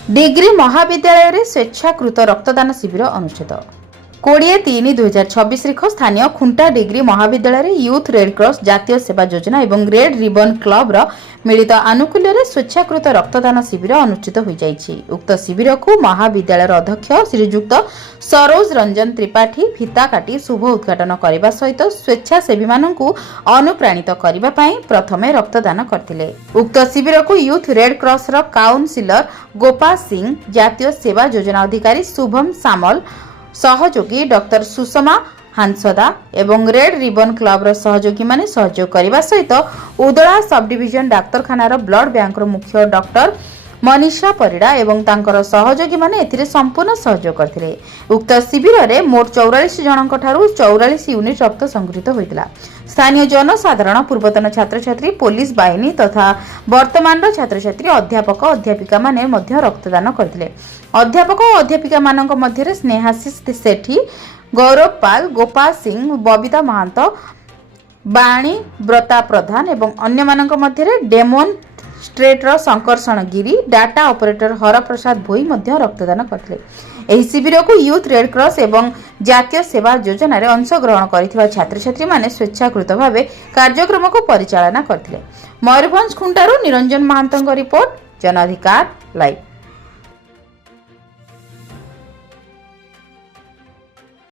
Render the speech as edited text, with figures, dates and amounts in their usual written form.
Degree महाविद्यालय रे स्वेच्छाकृत रक्तदान शिविर अनुष्ठित 20/3/2026 तारीख स्थानीय खुंटा डिग्री महाविद्यालय रे यूथ रेड क्रॉस जातीय सेवा योजना एवं रेड रिबन क्लब रो मिलित आनुकूल्य रे स्वेच्छाकृत रक्तदान शिविर अनुष्ठित होई जायछि। उक्त शिविर को महाविद्यालय अध्यक्ष श्रीयुक्त सरोज रंजन त्रिपाठी फिता काटी शुभ उद्घाटन करने सहित स्वेच्छासेवी मानकु अनुप्राणित करने पई प्रथमे रक्तदान करथिले। उक्त शिविर को यूथ रेड क्रॉस रो काउंसिलर गोपाल सिंह, जातीय सेवा योजना अधिकारी शुभम सामल, सहयोगी डॉक्टर सुषमा हांसदा एवं रेड रिबन क्लब रो सहयोगी माने सहयोग करने सहित उदला सब डिविजन डाक्तरखाना ब्लड बैंक रो मुख्य डॉक्टर मनीषा परिड़ा एवं तांकर सहयोगी माने एथिरे संपूर्ण सहयोग करथिले। उक्त शिविर रे मोट 44 जनक ठारू 44 यूनिट रक्त संग्रहित होइतिला। स्थानीय जनसाधारण, पूर्वतन छात्र छात्री, पुलिस बाहिनी तथा वर्तमान छात्र छात्री, अध्यापक अध्यापिका माने मध्य रक्तदान करथिले। अध्यापक और अध्यापिका मानक मध्य स्नेहाशीष सेठी, गौरव पाल, गोपाल सिंह, बबिता महांत, बाणी व्रता प्रधान एवं अन्य मानक मध्य डेमोन स्ट्रेटर संकर्षण गिरी, डाटा ऑपरेटर हरप्रसाद भोई मध्य रक्तदान करथिले। एही शिविर को यूथ रेड क्रॉस एवं जातीय सेवा योजना रे अंशग्रहण करिथिबा छात्र छात्री माने स्वेच्छाकृत भावे कार्यक्रम को परिचालना करथिले। मयूरभंज खुंटारू निरंजन महांतଙ୍କ रिपोर्ट, जन अधिकार लाइव।